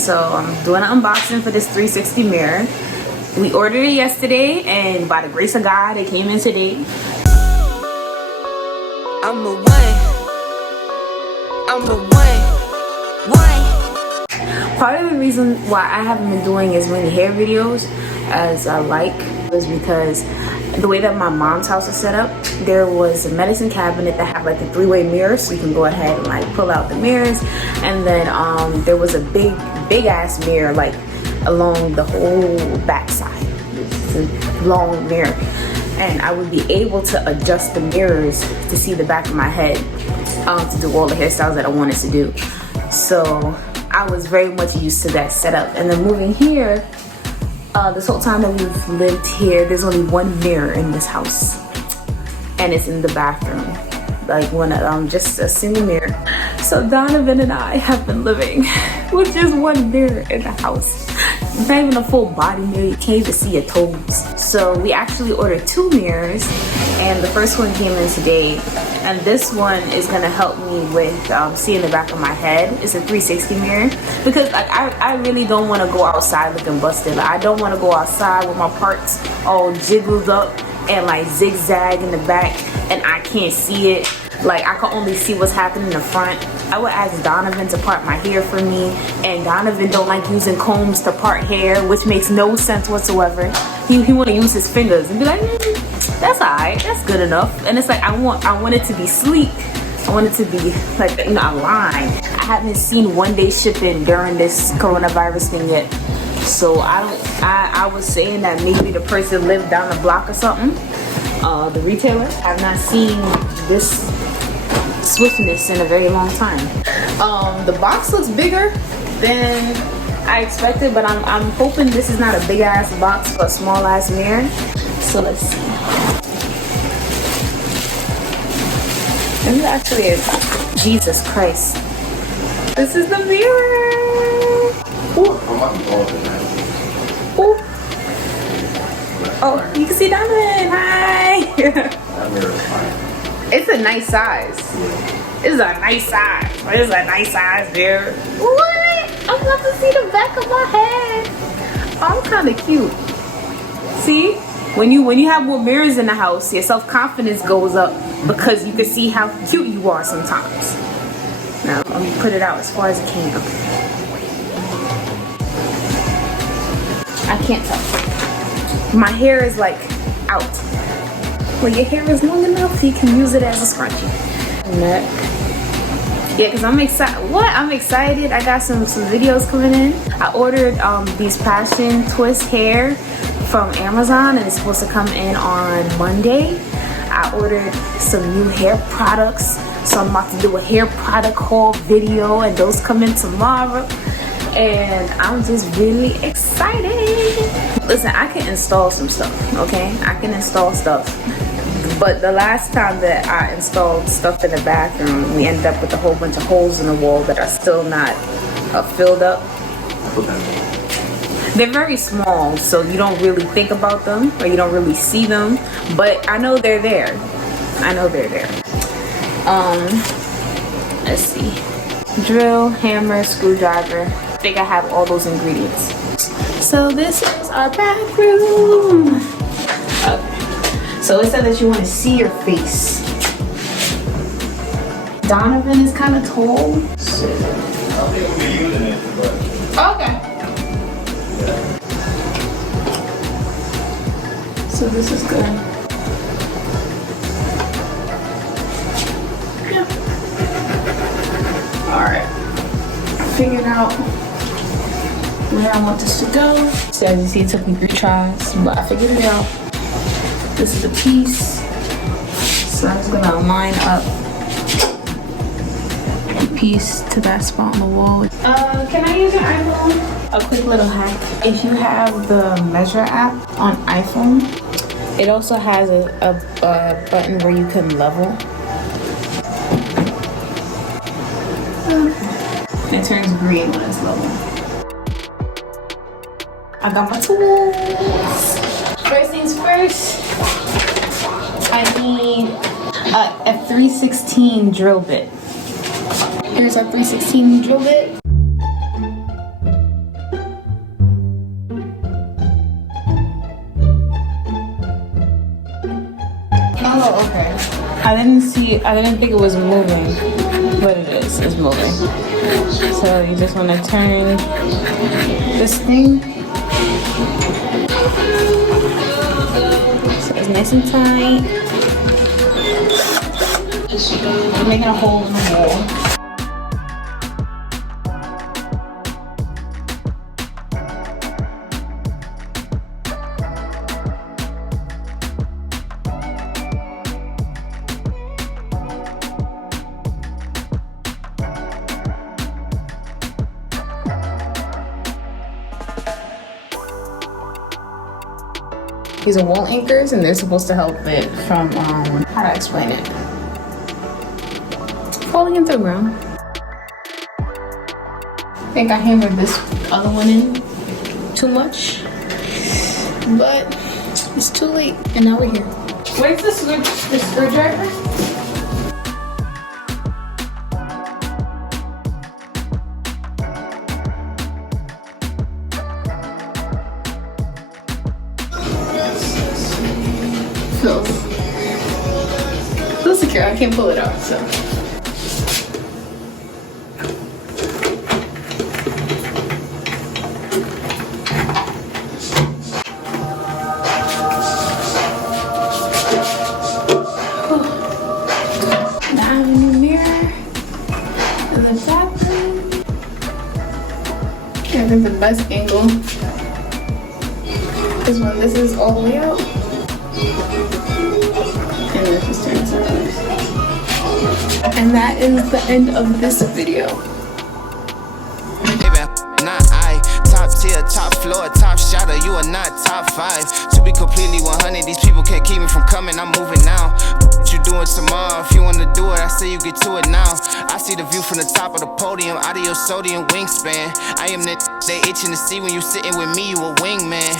So I'm doing an unboxing for this 360 mirror. We ordered it yesterday, and by the grace of God, it came in today. I'm a one. Part of the reason why I haven't been doing as many hair videos as I like is because the way that my mom's house is set up, there was a medicine cabinet that had like a three-way mirror, so you can go ahead and like pull out the mirrors, and then there was a big ass mirror like along the whole back side. It's a long mirror, and I would be able to adjust the mirrors to see the back of my head to do all the hairstyles that I wanted to do. So I was very much used to that setup. And then moving here, this whole time that we've lived here, there's only one mirror in this house, and it's in the bathroom, like just a single mirror. So Donovan and I have been living with just one mirror in the house. It's not even a full body mirror, you can't even see your toes. So we actually ordered 2 mirrors, and the first one came in today, and this one is gonna help me with seeing the back of my head. It's a 360 mirror, because like I really don't want to go outside looking busted. Like, I don't want to go outside with my parts all jiggled up and like zigzag in the back, and I can't see it. Like, I can only see what's happening in the front. I would ask Donovan to part my hair for me, and Donovan don't like using combs to part hair, which makes no sense whatsoever. He want to use his fingers and be like, that's alright, that's good enough. And it's like, I want it to be sleek. I want it to be like, you know, a line. I haven't seen one-day shipping during this coronavirus thing yet, so I was saying that maybe the person lived down the block or something. The retailer. I've not seen this swiftness in a very long time. The box looks bigger than I expected, but I'm hoping this is not a big ass box for a small ass mirror. So let's see. This actually is, Jesus Christ. This is the mirror. Ooh. Ooh. Oh, you can see Donovan. Hi. That mirror is fine. It's a nice size. It's a nice size. It's a nice size mirror. What? I'm about to see the back of my head. I'm kind of cute. See? When you have more mirrors in the house, your self-confidence goes up because you can see how cute you are sometimes. Now, let me put it out as far as it can. I can't tell. My hair is like out. When your hair is long enough, you can use it as a scrunchie. Neck. Yeah, because I'm excited. What? I'm excited. I got some videos coming in. I ordered these passion twist hair from Amazon, and it's supposed to come in on Monday. I ordered some new hair products, so I'm about to do a hair product haul video, and those come in tomorrow. And I'm just really excited. Listen, I can install some stuff, okay? I can install stuff. But the last time that I installed stuff in the bathroom, we ended up with a whole bunch of holes in the wall that are still not filled up. They're very small, so you don't really think about them, or you don't really see them. But I know they're there. I know they're there. Let's see. Drill, hammer, screwdriver. I think I have all those ingredients. So this is our bathroom. Okay. So it said that you want to see your face. Donovan is kind of tall. So. Okay. So this is good. Yeah. All right. Figured out where I want this to go. So as you see, it took me 3 tries, but I figured it out. This is the piece. So I'm just gonna line up the piece to that spot on the wall. Can I use your iPhone? A quick little hack. If you have the Measure app on iPhone, it also has a button where you can level. It turns green when it's level. I got my tools. First things first, I need a 316 drill bit. Here's our 316 drill bit. Oh, okay. I didn't think it was moving, but it is. It's moving. So you just want to turn this thing. So it's nice and tight. We're making a hole in the wall. These are wall anchors, and they're supposed to help it from, how do I explain it? Falling into the ground. I think I hammered this other one in too much, but it's too late, and now we're here. Where's the screwdriver? Feels secure. I can't pull it out, so. Now I'm in the mirror in the bathroom. I think the best angle is when this is all the way out. And this is turning sideways. And that is the end of this video. Top tier, top floor, top shotter, you are not top 5. To be completely 100, these people can't keep me from coming, I'm moving now. What you doing tomorrow? If you wanna do it, I say you get to it now. I see the view from the top of the podium, out of your sodium wingspan. I am the they itching to see when you sitting with me, you a wingman.